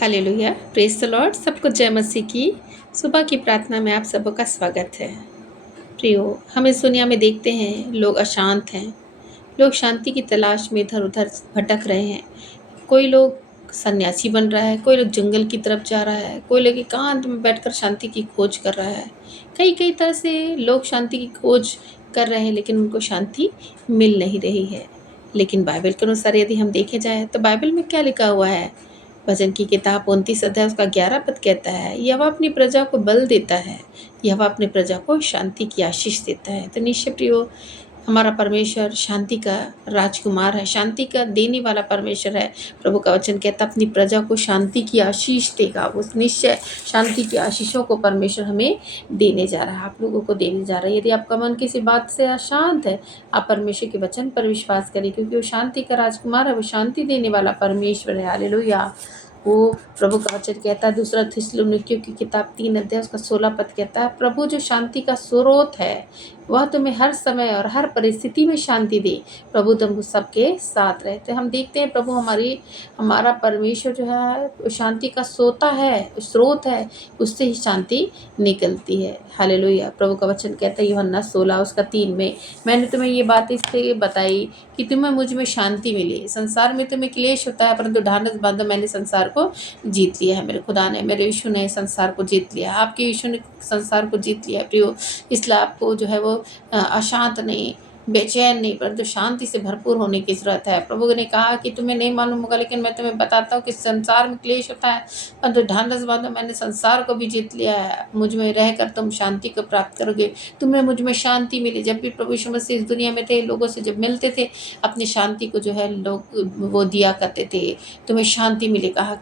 Hallelujah, praise the Lord. सबको जय मसीह की। सुबह की प्रार्थना में आप सबका स्वागत है। प्रियो, हम इस दुनिया में देखते हैं लोग अशांत हैं, लोग शांति की तलाश में इधर-उधर भटक रहे हैं। कोई लोग सन्यासी बन रहा है, कोई लोग जंगल की तरफ जा रहा है, कोई लोग एकांत में बैठकर शांति की खोज कर रहा है। कई-कई तरह से लोग शांति की खोज कर रहे हैं, लेकिन उनको शांति मिल नहीं रही है। लेकिन बाइबल के अनुसार यदि हम देखे जाएँ तो बाइबल में क्या लिखा हुआ है? भजन की किताब 29 अध्याय उसका 11 पद कहता है, यहोवा अपनी प्रजा को बल देता है, यहोवा अपनी प्रजा को शांति की आशीष देता है। तो निश्चय प्रियो, हमारा परमेश्वर शांति का राजकुमार है, शांति का देने वाला परमेश्वर है। प्रभु का वचन कहता है अपनी प्रजा को शांति की आशीष देगा। वो निश्चय शांति की आशीषों को परमेश्वर हमें देने जा रहा है, आप लोगों को देने जा रहा है। यदि आपका मन किसी बात से अशांत है, आप परमेश्वर के वचन पर विश्वास करें, क्योंकि वो शांति का राजकुमार है, वो शांति देने वाला परमेश्वर है। हालेलुया। वो प्रभु का वचन कहता है, दूसरा थिस्सलुनीकियों की किताब 3 अध्याय उसका 16 पद कहता है, प्रभु जो शांति का स्रोत है वह तुम्हें हर समय और हर परिस्थिति में शांति दे। प्रभु तुम सबके साथ रहे। तो हम देखते हैं प्रभु हमारा परमेश्वर जो है शांति का स्रोत है, उससे ही शांति निकलती है। हालेलुया। प्रभु का वचन कहता है यूहन्ना 16 उसका 3 में, मैंने तुम्हें ये बात इसलिए बताई कि तुम्हें मुझ में शांति मिले। संसार में तुम्हें क्लेश होता है, परंतु ढांढस बांधो, मैंने संसार को जीत लिया है। मेरे खुदा ने, मेरे यीशु ने संसार को जीत लिया। आपके यीशु ने संसार को जीत लिया है प्रियो। इसलिए आपको जो है वो अशांत नहीं, बेचैन नहीं, परंतु शांति से भरपूर होने की ज़रूरत है। प्रभु ने कहा कि तुम्हें नहीं मालूम होगा, लेकिन मैं तुम्हें बताता हूँ कि संसार में क्लेश होता है, परंतु ढांढस बांधो, मैंने संसार को भी जीत लिया है। मुझ में रहकर तुम शांति को प्राप्त करोगे, तुम्हें मुझ में शांति मिली। जब भी प्रभु यीशु मसीह इस दुनिया में थे, लोगों से जब मिलते थे, अपनी शांति को जो है लोग वो दिया करते थे, तुम्हें शांति मिले कहा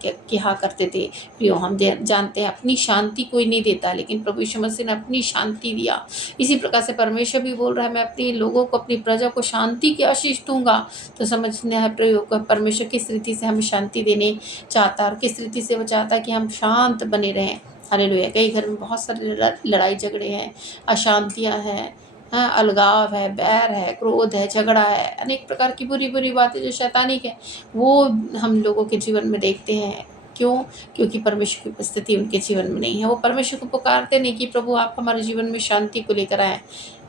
करते थे। प्रियो, हम जानते हैं अपनी शांति कोई नहीं देता, लेकिन प्रभु यीशु मसीह ने अपनी शांति दिया। इसी प्रकार से परमेश्वर भी बोल रहा है, मैं अपने लोगों को, अपनी प्रजा को शांति की आशीष दूंगा। तो समझना है प्रयोग को, परमेश्वर किस रीति से हमें शांति देने चाहता है और किस रीति से वो चाहता है कि हम शांत बने रहें। हालेलुया। कई घर में बहुत सारे लड़ाई झगड़े हैं, अशांतियाँ हैं, हाँ, अलगाव है, बैर है, क्रोध है, झगड़ा है, अनेक प्रकार की बुरी बुरी बातें जो शैतानिक है, वो हम लोगों के जीवन में देखते हैं। क्यों? क्योंकि परमेश्वर की उपस्थिति उनके जीवन में नहीं है। वो परमेश्वर को पुकारते नहीं कि प्रभु आप हमारे जीवन में शांति को लेकर आए।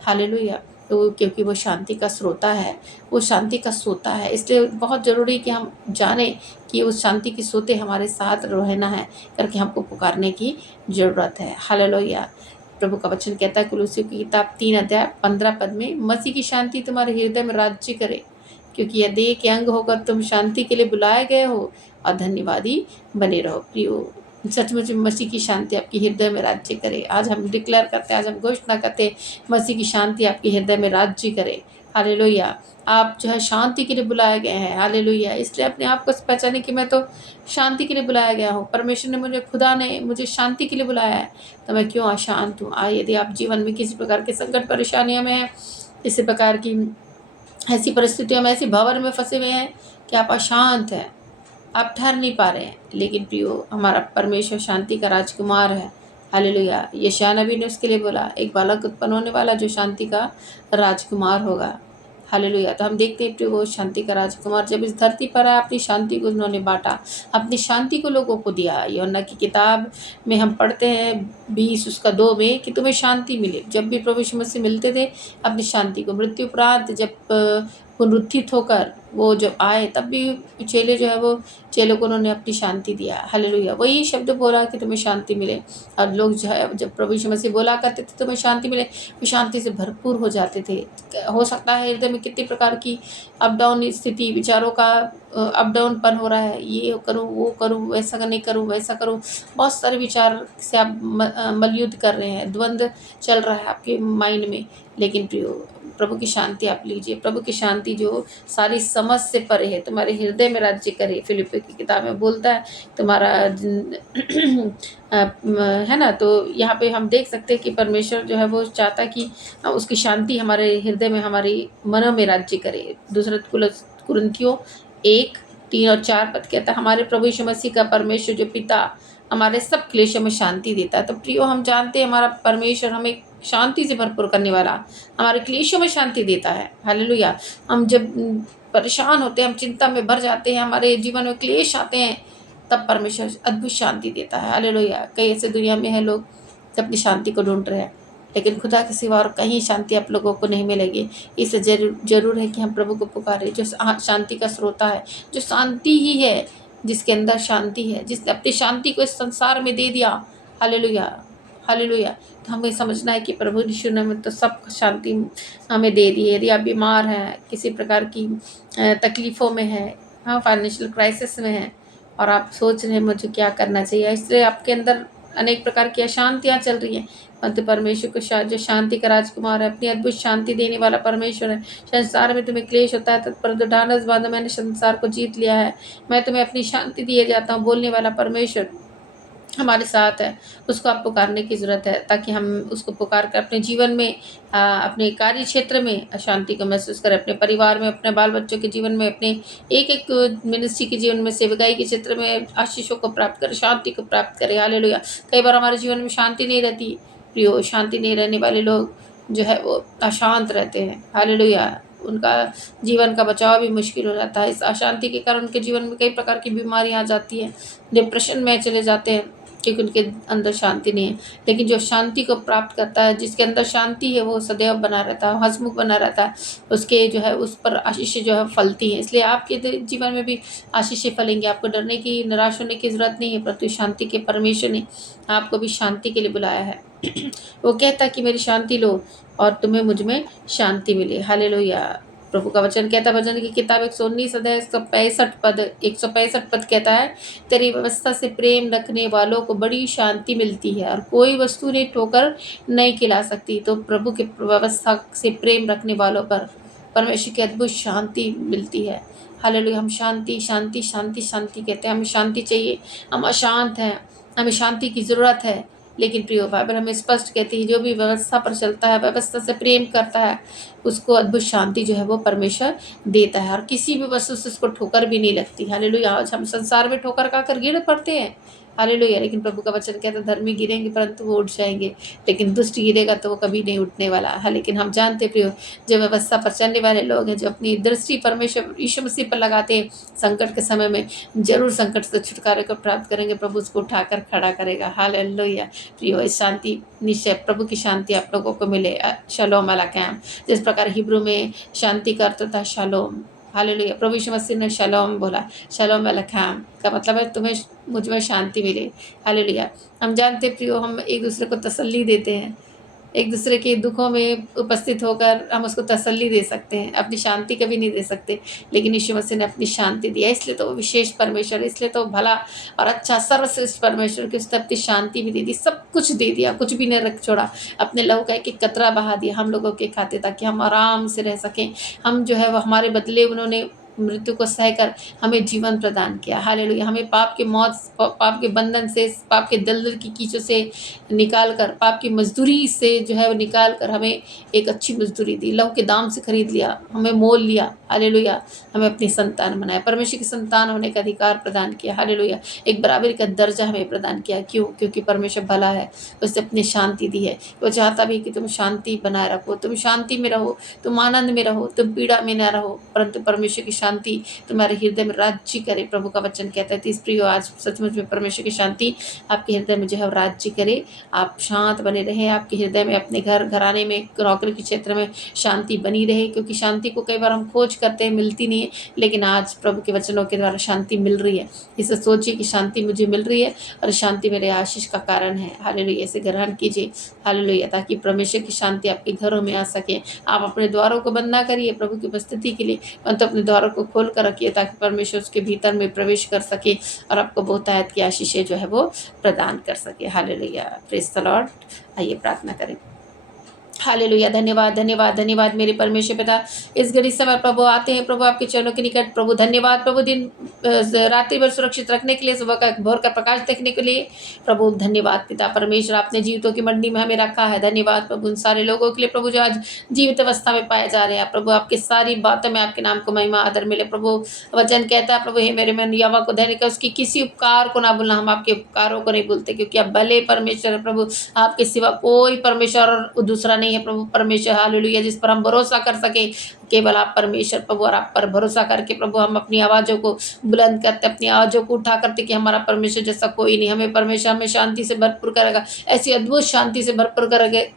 हालेलुया। तो क्योंकि वो शांति का स्रोता है, वो शांति का सोता है, इसलिए बहुत ज़रूरी है कि हम जानें कि उस शांति के सोते हमारे साथ रहना है करके हमको पुकारने की ज़रूरत है। हालेलुया। प्रभु का वचन कहता है कुलुस्सियों की किताब 3 अध्याय 15 पद में, मसीह की शांति तुम्हारे हृदय में राज्य करे, क्योंकि यह देह के अंग होकर तुम शांति के लिए बुलाए गए हो, और धन्यवादी बने रहो। प्रियो, सचमुच मसीह की शांति आपके हृदय में राज्य करे। आज हम डिक्लेयर करते हैं, आज हम घोषणा करते हैं, मसीह की शांति आपके हृदय में राज्य करे। हालेलुया। आप जो है शांति के लिए बुलाए गए हैं। हालेलुया। इसलिए अपने आप को पहचाने कि मैं तो शांति के लिए बुलाया गया हूँ। परमेश्वर ने खुदा ने मुझे शांति के लिए बुलाया है, तो मैं क्यों अशांत हूँ? यदि आप जीवन में किसी प्रकार के संकट परेशानियों में हैं, इसी प्रकार की ऐसी परिस्थितियों में, ऐसी भंवर में फंसे हुए हैं कि आप अशांत हैं, आप ठहर नहीं पा रहे हैं, लेकिन प्रियो, हमारा परमेश्वर शांति का राजकुमार है। हालेलुया। यशायाह नबी ने उसके लिए बोला, एक बालक उत्पन्न होने वाला जो शांति का राजकुमार होगा। हालेलुया। तो हम देखते हैं प्रियो, वो शांति का राजकुमार जब इस धरती पर आया, अपनी शांति को उन्होंने बांटा, अपनी शांति को लोगों को दिया। यूहन्ना की किताब में हम पढ़ते हैं 20 उसका 2 में कि तुम्हें शांति मिले। जब भी प्रभु यीशु मसीह मिलते थे, अपनी शांति को, मृत्यु उपरांत जब पुनरुत्थित होकर वो जब आए, तब भी चेले जो है वो चेलों को उन्होंने अपनी शांति दिया। हालेलुया। वही शब्द बोला कि तुम्हें शांति मिले, और लोग जो है जब प्रभु यीशु मसीह बोला करते थे तुम्हें शांति मिले, वो शांति से भरपूर हो जाते थे। हो सकता है हृदय में कितनी प्रकार की अप डाउन स्थिति, विचारों का अप डाउन पन हो रहा है, ये करूँ, वो करूँ, वैसा नहीं करूँ, वैसा करूँ, बहुत सारे विचार से आप मलयुद्ध कर रहे हैं, द्वंद्व चल रहा है आपके माइंड में। लेकिन प्रियो, प्रभु की शांति आप लीजिए। प्रभु की शांति जो सारी समझ से परे है, तुम्हारे हृदय में राज्य करे। फिलिपियों की किताब में बोलता है तुम्हारा है ना। तो यहाँ पे हम देख सकते हैं कि परमेश्वर जो है वो चाहता कि उसकी शांति हमारे हृदय में, हमारी मनों में राज्य करे। दूसरा कुरिन्थियों 1:3 और 4 पद कहता है, हमारे प्रभु यीशु मसीह का परमेश्वर जो पिता हमारे सब क्लेशों में शांति देता है। तो प्रियो, हम जानते हैं हमारा परमेश्वर हमें शांति से भरपूर करने वाला, हमारे क्लेशों में शांति देता है। हालेलुया। हम जब परेशान होते हैं, हम चिंता में भर जाते हैं, हमारे जीवन में क्लेश आते हैं, तब परमेश्वर अद्भुत शांति देता है। हालेलुया। कई ऐसे दुनिया में है लोग जो अपनी शांति को ढूंढ रहे हैं, लेकिन खुदा के सिवा और कहीं शांति आप लोगों को नहीं मिलेगी। इससे जरूर है कि हम प्रभु को पुकारें, जो शांति का स्रोता है, जो शांति ही है, जिसके अंदर शांति है, जिसने अपनी शांति को इस संसार में दे दिया। Hallelujah, hallelujah. तो हमें समझना है कि प्रभु यीशु ने हमें तो सब शांति हमें दे दी है। यदि आप बीमार हैं, किसी प्रकार की तकलीफ़ों में है, हाँ, फाइनेंशियल क्राइसिस में है और आप सोच रहे हैं मुझे क्या करना चाहिए, इसलिए आपके अंदर अनेक प्रकार की अशांतियाँ चल रही हैं, परंतु परमेश्वर को जो शांति का राजकुमार है, अपनी अद्भुत शांति देने वाला परमेश्वर है। संसार में तुम्हें क्लेश होता है, परंतु ढाढ़स बाँधो, मैंने संसार को जीत लिया है, मैं तुम्हें अपनी शांति दिए जाता हूँ, बोलने वाला परमेश्वर हमारे साथ है। उसको आप पुकारने की ज़रूरत है, ताकि हम उसको पुकार कर अपने जीवन में, अपने कार्य क्षेत्र में शांति को महसूस करें, अपने परिवार में, अपने बाल बच्चों के जीवन में, अपने एक मिनिस्ट्री के जीवन में, सेवकाई के क्षेत्र में आशीषों को प्राप्त करें, शांति को प्राप्त करें। हालेलुया। कई बार हमारे जीवन में शांति नहीं रहती प्रियो, शांति नहीं रहने वाले लोग जो है वो अशांत रहते हैं। हालेलुया। उनका जीवन का बचाव भी मुश्किल हो जाता है। इस अशांति के कारण उनके जीवन में कई प्रकार की बीमारियाँ आ जाती हैं, डिप्रेशन में चले जाते हैं, क्योंकि उनके अंदर शांति नहीं है। लेकिन जो शांति को प्राप्त करता है, जिसके अंदर शांति है, वो सदैव बना रहता है, हंसमुख बना रहता है, उसके जो है उस पर आशीषें जो है फलती हैं। इसलिए आपके जीवन में भी आशीषें फलेंगी। आपको डरने की, निराश होने की ज़रूरत नहीं है, परंतु शांति के परमेश्वर ने आपको भी शांति के लिए बुलाया है। वो कहता है कि मेरी शांति लो और तुम्हें मुझ में शांति मिले। हालेलुया। प्रभु का वचन कहता है, भजन की किताब 119 अध्याय 165 पद कहता है, तेरी व्यवस्था से प्रेम रखने वालों को बड़ी शांति मिलती है और कोई वस्तु ने ठोकर नहीं खिला सकती। तो प्रभु के व्यवस्था से प्रेम रखने वालों पर परमेश्वर की अद्भुत शांति मिलती है। हालेलुया। हम शांति शांति शांति शांति कहते हैं, हमें शांति चाहिए, हम अशांत हैं, हमें शांति की ज़रूरत है। लेकिन प्रियो बाइबल हमें स्पष्ट कहती है, जो भी व्यवस्था पर चलता है, व्यवस्था से प्रेम करता है, उसको अद्भुत शांति जो है वो परमेश्वर देता है और किसी भी वस्तु से उसको ठोकर भी नहीं लगती। हालेलुया। आज हम संसार में ठोकर खाकर गिर पड़ते हैं। हालेलुया। लेकिन प्रभु का वचन कहता है, धर्मी गिरेंगे परंतु वो उठ जाएंगे, लेकिन दुष्ट गिरेगा तो वो कभी नहीं उठने वाला है। लेकिन हम जानते प्रियो, जो व्यवस्था पर चलने वाले लोग हैं, जो अपनी दृष्टि परमेश्वर यीशु मसीह पर लगाते हैं, संकट के समय में जरूर संकट से छुटकारे को प्राप्त करेंगे। प्रभु उसको उठाकर खड़ा करेगा। हालेलुया। प्रियो, इस शांति निश्चय प्रभु की शांति आप लोगों को मिले। शलोम अलैकुम। जिस प्रकार हिब्रू में शांति का अर्थ था शालोम। हालेलुया। प्रभु यीशु मसीह ने शलोम बोला, शलोम अलैकुम का मतलब है तुम्हें मुझ में शांति मिले। हालेलुया। हम जानते प्रियो, हम एक दूसरे को तसल्ली देते हैं, एक दूसरे के दुखों में उपस्थित होकर हम उसको तसल्ली दे सकते हैं, अपनी शांति कभी नहीं दे सकते, लेकिन यीशु मसीह ने अपनी शांति दिया। इसलिए तो वो विशेष परमेश्वर, इसलिए तो भला और अच्छा सर्वश्रेष्ठ परमेश्वर की उसने अपनी शांति भी दे दी, सब कुछ दे दिया, कुछ भी नहीं रख छोड़ा। अपने लहू का एक कतरा बहा दिया हम लोगों के खाते, ताकि हम आराम से रह सकें। हम जो है वो हमारे बदले उन्होंने मृत्यु को सहकर हमें जीवन प्रदान किया। हालेलुया। हमें पाप के मौत, पाप के बंधन से, पाप के दलदल की कीचों से निकाल कर, पाप की मजदूरी से जो है वो निकाल कर हमें एक अच्छी मजदूरी दी, लहू के दाम से खरीद लिया, हमें मोल लिया। हालेलुया। हमें अपनी संतान बनाया, परमेश्वर की संतान होने का अधिकार प्रदान किया। हालेलुया। एक बराबरी का दर्जा हमें प्रदान किया। क्यों? क्योंकि परमेश्वर भला है, उसने अपनी शांति दी है। वो चाहता भी कि तुम शांति बनाए रखो, तुम शांति में रहो, तुम आनंद में रहो, तुम पीड़ा में न रहो, परंतु परमेश्वर की शांति तुम्हारे हृदय में राज्य करे। प्रभु का वचन कहता है, इस प्रियो आज सचमुच में परमेश्वर की शांति आपके हृदय में जो है राज्य करे। आप शांत बने रहें, आपके हृदय में, अपने घर घराने में, नौकरी के क्षेत्र में शांति बनी रहे, क्योंकि शांति को कई बार हम खोज करते हैं, मिलती नहीं है, लेकिन आज प्रभु के वचनों के द्वारा शांति मिल रही है। इसे सोचिए कि शांति मुझे मिल रही है और शांति मेरे आशीष का कारण है। हालेलुया। इसे ग्रहण कीजिए। हालेलुया। ताकि परमेश्वर की शांति आपके घरों में आ सके। आप अपने द्वारों को बंद ना करिए प्रभु की उपस्थिति के लिए, परंतु अपने द्वारों को खोल कर रखिए, ताकि परमेश्वर उसके भीतर में प्रवेश कर सके और आपको बहुतायत की आशीषें जो है वो प्रदान कर सके। हालेलुया। Praise the Lord. आइए प्रार्थना करें। हालेलुया। धन्यवाद धन्यवाद धन्यवाद मेरे परमेश्वर पिता, इस घड़ी समय प्रभु आते हैं प्रभु आपके चरणों के निकट। प्रभु धन्यवाद प्रभु, दिन रात्रि भर सुरक्षित रखने के लिए, सुबह का भोर का प्रकाश देखने के लिए। प्रभु धन्यवाद पिता परमेश्वर, आपने जीवितों की मंडी में हमें रखा है। धन्यवाद प्रभु उन सारे लोगों के लिए प्रभु जो आज जीवित अवस्था में पाए जा रहे हैं। प्रभु आपकी सारी बातों में आपके नाम को महिमा आदर मिले। प्रभु वचन कहता है प्रभु, हे मेरे मन यहोवा को धन्य कर, उसकी किसी उपकार को ना भूलना। हम आपके उपकारों को नहीं भूलते, क्योंकि आप भले परमेश्वर है प्रभु, आपके सिवा कोई परमेश्वर और दूसरा नहीं है प्रभु परमेश्वर। हालेलुया। जिस पर हम भरोसा कर सके केवल आप परमेश्वर प्रभु, और आप पर भरोसा करके प्रभु हम अपनी आवाज़ों को बुलंद करते, अपनी आवाज़ों को उठा करते कि हमारा परमेश्वर जैसा कोई नहीं। हमें परमेश्वर हमें शांति से भरपूर करेगा, ऐसी अद्भुत शांति से भरपूर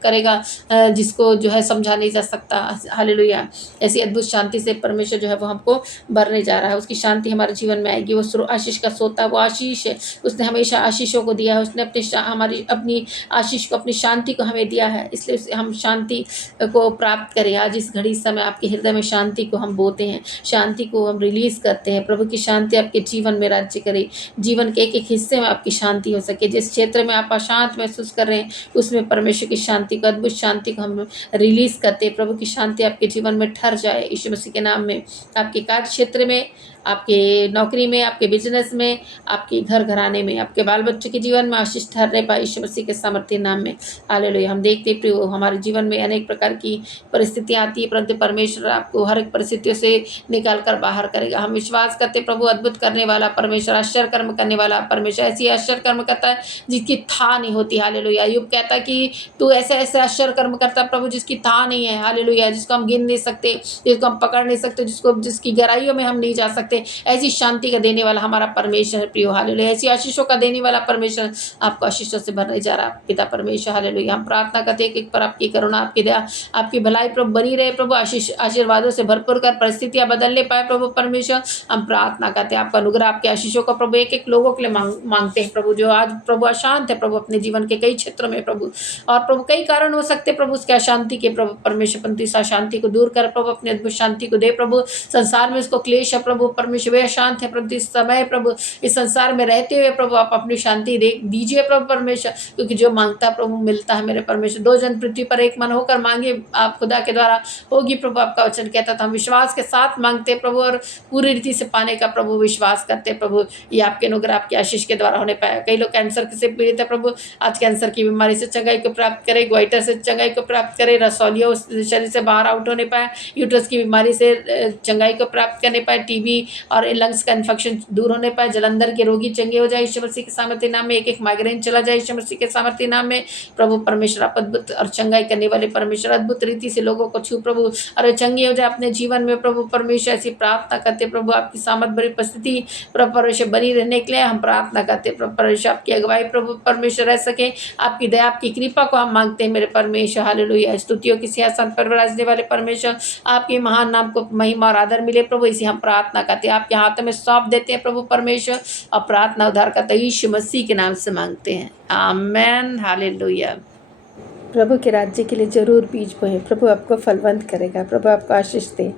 करेगा जिसको जो है समझा नहीं जा सकता। हालेलुया। ऐसी अद्भुत शांति से परमेश्वर जो है वो हमको भरने जा रहा है। उसकी शांति हमारे जीवन में आएगी। वो आशीष का सोता, वो आशीष है। उसने हमेशा आशीषों को दिया है। उसने अपनी आशीष को, अपनी शांति को हमें दिया है। इसलिए हम शांति को प्राप्त करें। आज इस घड़ी समय आपके हृदय में शांति को हम बोते हैं, शांति को हम रिलीज करते हैं। प्रभु की शांति आपके जीवन में राज्य करे। जीवन के एक एक हिस्से में आपकी शांति हो सके। जिस क्षेत्र में आप अशांत महसूस कर रहे हैं उसमें परमेश्वर की शांति को, अद्भुत शांति को हम रिलीज करते हैं। प्रभु की शांति आपके जीवन में ठहर जाए यीशु मसीह के नाम में। आपके कार्य क्षेत्र में, आपके नौकरी में, आपके बिजनेस में, आपके घर घराने में, आपके बाल बच्चों के जीवन में आशीष ठहरने पाए यीशु मसीह के सामर्थ्य नाम में। हालेलुया। हम देखते प्रभु हमारे जीवन में अनेक प्रकार की परिस्थितियाँ आती है, परंतु परमेश्वर आपको हर एक परिस्थितियों से निकाल कर बाहर करेगा। हम विश्वास करते प्रभु अद्भुत करने वाला परमेश्वर, आश्चर्य कर्म करने वाला परमेश्वर ऐसी आश्चर्य कर्म करता है जिसकी था नहीं होती। हालेलुया। अय्यूब कहता कि तू ऐसे ऐसे आश्चर्य कर्म करता प्रभु जिसकी था नहीं है। हालेलुया। जिसको हम गिन नहीं सकते, जिसको हम पकड़ नहीं सकते, जिसकी गहराइयों में हम नहीं जा सकते। ऐसी शांति का देने वाला हमारा परमेश्वर है प्रियो। हालेलुया। ऐसी आशीषों का देने वाला परमेश्वर आपको आशीषों से भरने जा रहा पिता परमेश्वर। हालेलुया। हम प्रार्थना करते हैं कि पर आपकी करुणा, आपकी दया, आपकी भलाई प्रभु बनी रहे प्रभु। आशीर्वादों से भरपूर कर परिस्थितियां बदलने पाए प्रभु परमेश्वर। हम प्रार्थना करते हैं आपका अनुग्रह, आपके आशीषों का प्रभु एक एक लोगों के लिए मांगते हैं प्रभु, जो आज प्रभु अशांत है प्रभु अपने जीवन के कई क्षेत्रों में प्रभु। और प्रभु कई कारण हो सकते प्रभु उसके अशांति के प्रभु परमेश्वर, परंतु इस अशांति को दूर कर प्रभु, अपनी अद्भुत शांति को दे प्रभु। संसार में उसको क्लेश है प्रभु परमेश्वर, वे अशांत है परंतु इस समय प्रभु, इस संसार में रहते हुए प्रभु आप अपनी शांति दे दीजिए प्रभु परमेश्वर। क्योंकि जो मांगता है प्रभु मिलता है मेरे परमेश्वर। दो जन पृथ्वी पर एक मन होकर मांगे, आप खुदा के द्वारा होगी प्रभु। आपका वचन कहता था हम विश्वास के साथ मांगते प्रभु और पूरी रीति से पाने का प्रभु विश्वास करते प्रभु। ये आपके अनुग्रह, आपके आशीष के द्वारा होने पाया। कई लोग कैंसर से पीड़ित है प्रभु, आज कैंसर की बीमारी से चंगाई को प्राप्त करे, ग्वाइटर से चंगाई को प्राप्त करे, रसौलिया उस शरीर से बाहर आउट होने पाए, यूट्रस की बीमारी से चंगाई को प्राप्त करने पाए, टीबी और लंग्स का इन्फेक्शन दूर होने पाए, जलंधर के रोगी चंगे हो जाए यीशु मसीह के सामर्थ्य नाम में। एक एक माइग्रेन चला जाए यीशु मसीह के सामर्थ्य नाम में प्रभु परमेश्वर। आप अद्भुत और चंगाई करने वाले परमेश्वर, अद्भुत रीति से लोगों को छू प्रभु और चंगे हो जाए अपने जीवन में प्रभु परमेश्वर। ऐसी प्रार्थना करते प्रभु आपकी सामर्थ भरी उपस्थिति प्रभु परमेश्वर बनी रहने के लिए हम प्रार्थना करते प्रभु परमेश्वर। आपकी अगुवाई प्रभु परमेश्वर रह सके, आपकी दया, आपकी कृपा को हम मांगते हैं मेरे परमेश्वर। हालेलुया। स्तुतियों की सिंहासन पर विराजने वाले परमेश्वर, आपके महान नाम को महिमा और आदर मिले प्रभु। इसी हम प्रार्थना करते हैं, आपके हाथों में सौंप देते हैं प्रभु परमेश्वर, और प्रार्थना उद्धार करते यीशु मसीह के नाम से मांगते हैं, आमेन। हालेलुया। प्रभु के राज्य के लिए जरूर बीज बोएं। प्रभु आपको फलवंत करेगा, प्रभु आपको आशीष दे।